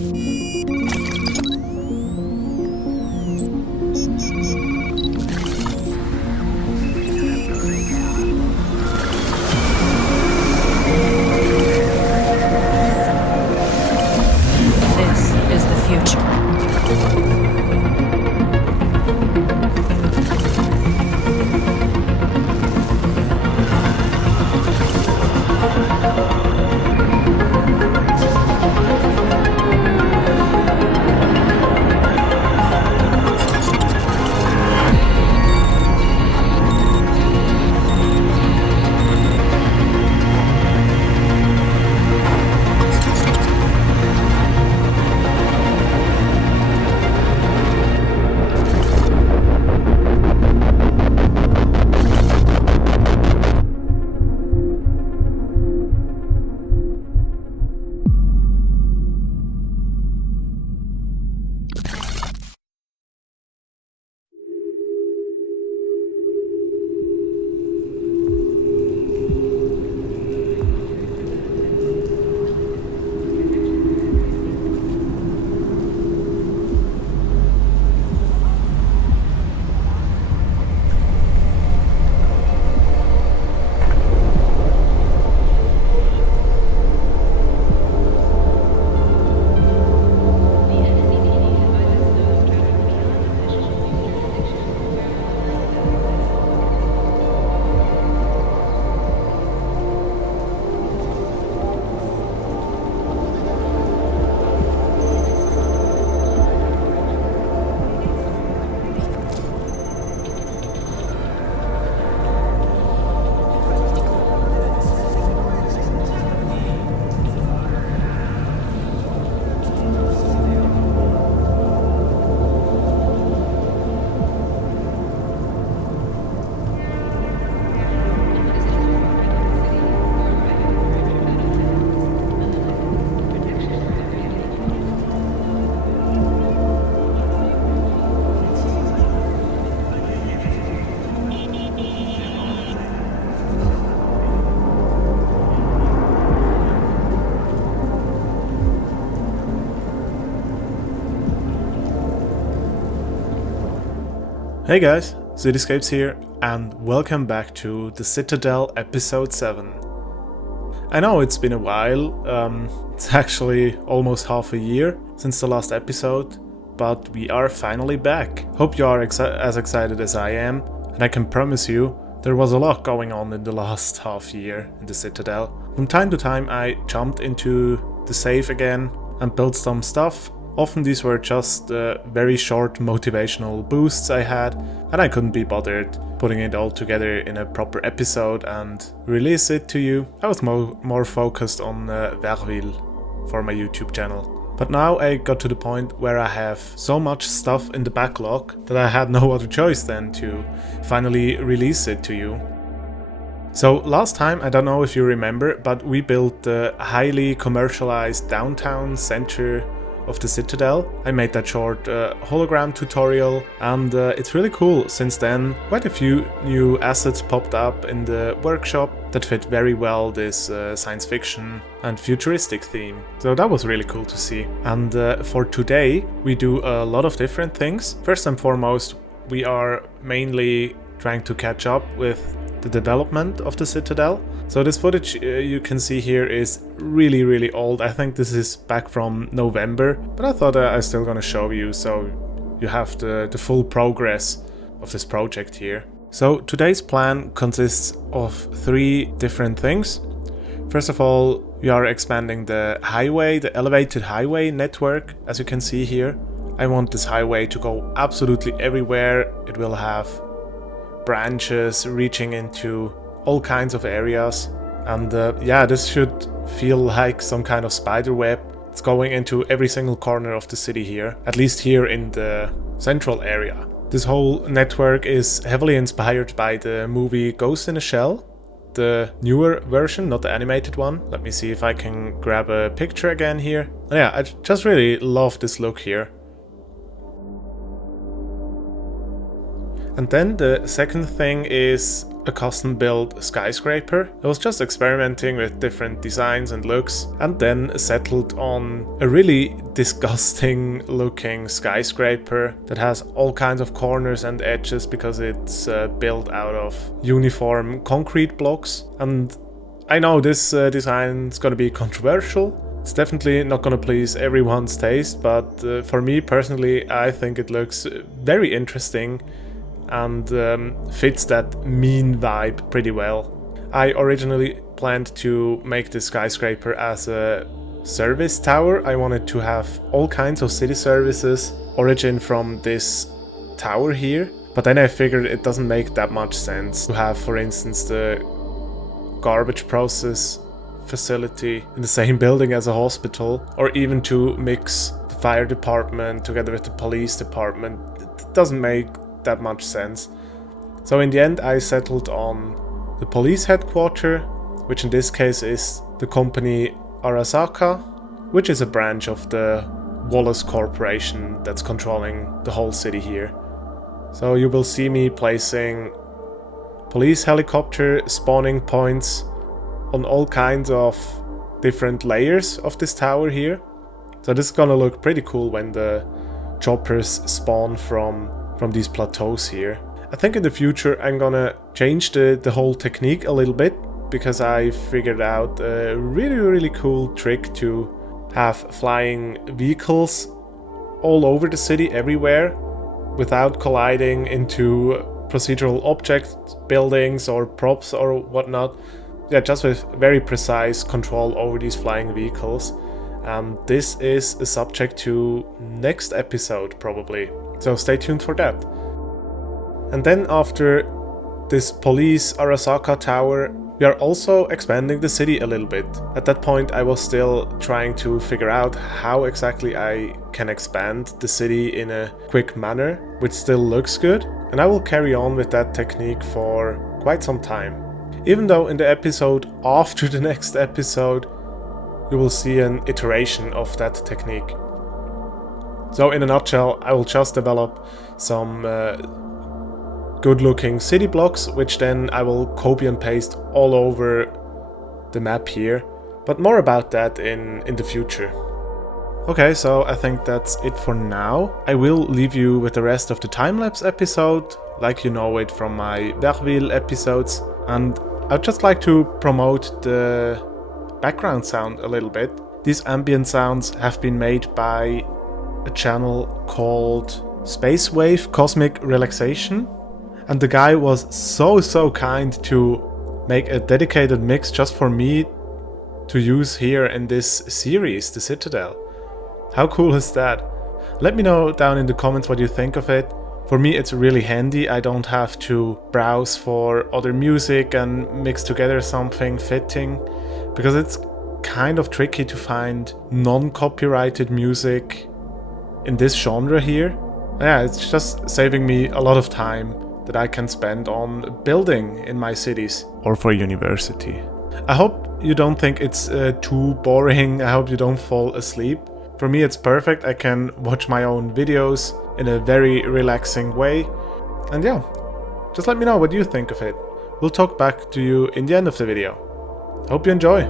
This is the future. Hey guys, CityScapes here, and welcome back to the Citadel episode 7. I know it's been a while, it's actually almost half a year since the last episode, but we are finally back. Hope you are as excited as I am, and I can promise you there was a lot going on in the last half year in the Citadel. From time to time I jumped into the save again and built some stuff. Often these were just very short motivational boosts I had, and I couldn't be bothered putting it all together in a proper episode and release it to you. I was more focused on Verville for my YouTube channel. But now I got to the point where I have so much stuff in the backlog that I had no other choice than to finally release it to you. So last time, I don't know if you remember, but we built the highly commercialized downtown center of the Citadel. I made that short hologram tutorial, and it's really cool. Since then, quite a few new assets popped up in the workshop that fit very well this science fiction and futuristic theme. So that was really cool to see. And for today, we do a lot of different things. First and foremost, we are mainly trying to catch up with the development of the Citadel. So this footage you can see here is really old. I think this is back from November, but I thought I was still gonna show you so you have the full progress of this project here. So today's plan consists of 3 different things. First of all, we are expanding the highway, the elevated highway network, as you can see here. I want this highway to go absolutely everywhere. It will have branches reaching into all kinds of areas, and yeah, this should feel like some kind of spider web. It's going into every single corner of the city here, at least here in the central area. This whole network is heavily inspired by the movie Ghost in a Shell, the newer version, not the animated one. Let me see if I can grab a picture again here. Yeah, I just really love this look here. And then the second thing is a custom-built skyscraper. I was just experimenting with different designs and looks, and then settled on a really disgusting looking skyscraper that has all kinds of corners and edges because it's built out of uniform concrete blocks. And I know this design is going to be controversial. It's definitely not going to please everyone's taste, but for me personally, I think it looks very interesting and fits that mean vibe pretty well. I originally planned to make this skyscraper as a service tower. I wanted to have all kinds of city services origin from this tower here, but then I figured it doesn't make that much sense to have, for instance, the garbage process facility in the same building as a hospital, or even to mix the fire department together with the police department. It doesn't make that much sense. So in the end I settled on the police headquarters, which in this case is the company Arasaka, which is a branch of the Wallace corporation that's controlling the whole city here. So you will see me placing police helicopter spawning points on all kinds of different layers of this tower here. So this is gonna look pretty cool when the choppers spawn from these plateaus here. I think in the future I'm gonna change the whole technique a little bit, because I figured out a really cool trick to have flying vehicles all over the city everywhere without colliding into procedural objects, buildings or props or whatnot. Yeah, just with very precise control over these flying vehicles. This is a subject to next episode probably, so stay tuned for that. And then after this police Arasaka tower, we are also expanding the city a little bit. At that point I was still trying to figure out how exactly I can expand the city in a quick manner, which still looks good, and I will carry on with that technique for quite some time. Even though in the episode after the next episode you will see an iteration of that technique. So in a nutshell, I will just develop some good looking city blocks, which then I will copy and paste all over the map here, but more about that in the future. Okay, so I think that's it for now. I will leave you with the rest of the Timelapse episode, like you know it from my Verville episodes, and I'd just like to promote the background sound a little bit. These ambient sounds have been made by a channel called Space Wave Cosmic Relaxation, and the guy was so kind to make a dedicated mix just for me to use here in this series, the Citadel. How cool is that? Let me know down in the comments what you think of it. For me it's really handy, I don't have to browse for other music and mix together something fitting, because it's kind of tricky to find non-copyrighted music in this genre here. Yeah, it's just saving me a lot of time that I can spend on building in my cities or for university. I hope you don't think it's too boring, I hope you don't fall asleep. For me it's perfect, I can watch my own videos in a very relaxing way. And yeah, just let me know what you think of it. We'll talk back to you in the end of the video. Hope you enjoy!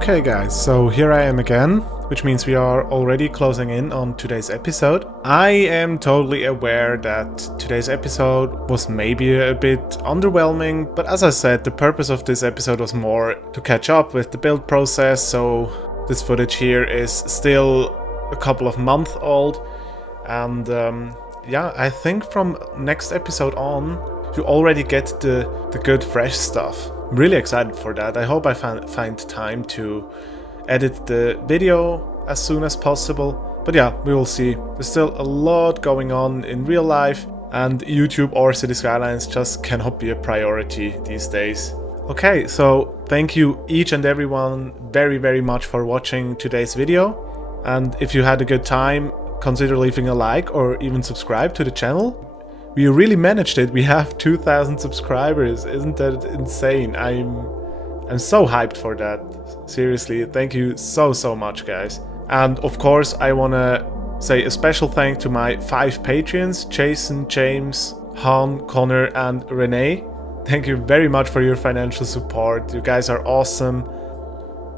Okay guys, so here I am again, which means we are already closing in on today's episode. I am totally aware that today's episode was maybe a bit underwhelming, but as I said, the purpose of this episode was more to catch up with the build process, so this footage here is still a couple of months old, and yeah, I think from next episode on, you already get the good fresh stuff. I'm really excited for that. I hope I find time to edit the video as soon as possible. But yeah, we will see. There's still a lot going on in real life, and YouTube or City Skylines just cannot be a priority these days. Okay, so thank you each and everyone very much for watching today's video. And if you had a good time, consider leaving a like or even subscribe to the channel. We really managed it. We have 2,000 subscribers. Isn't that insane? I'm so hyped for that. Seriously, thank you so much, guys. And of course, I want to say a special thank to my 5 patrons: Jason, James, Han, Connor, and Renee. Thank you very much for your financial support. You guys are awesome.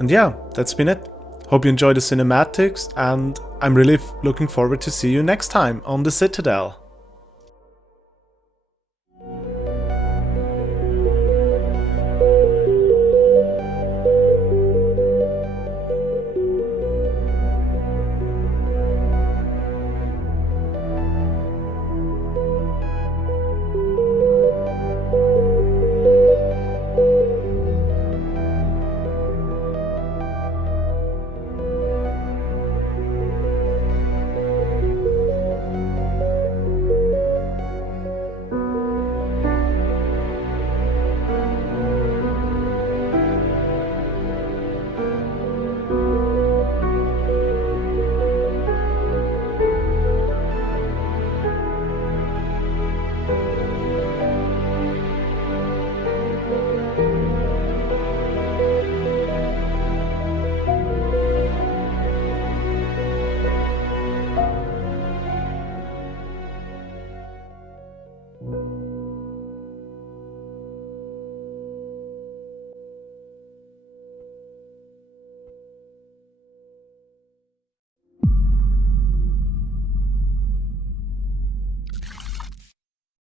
And yeah, that's been it. Hope you enjoyed the cinematics, and I'm really looking forward to see you next time on the Citadel.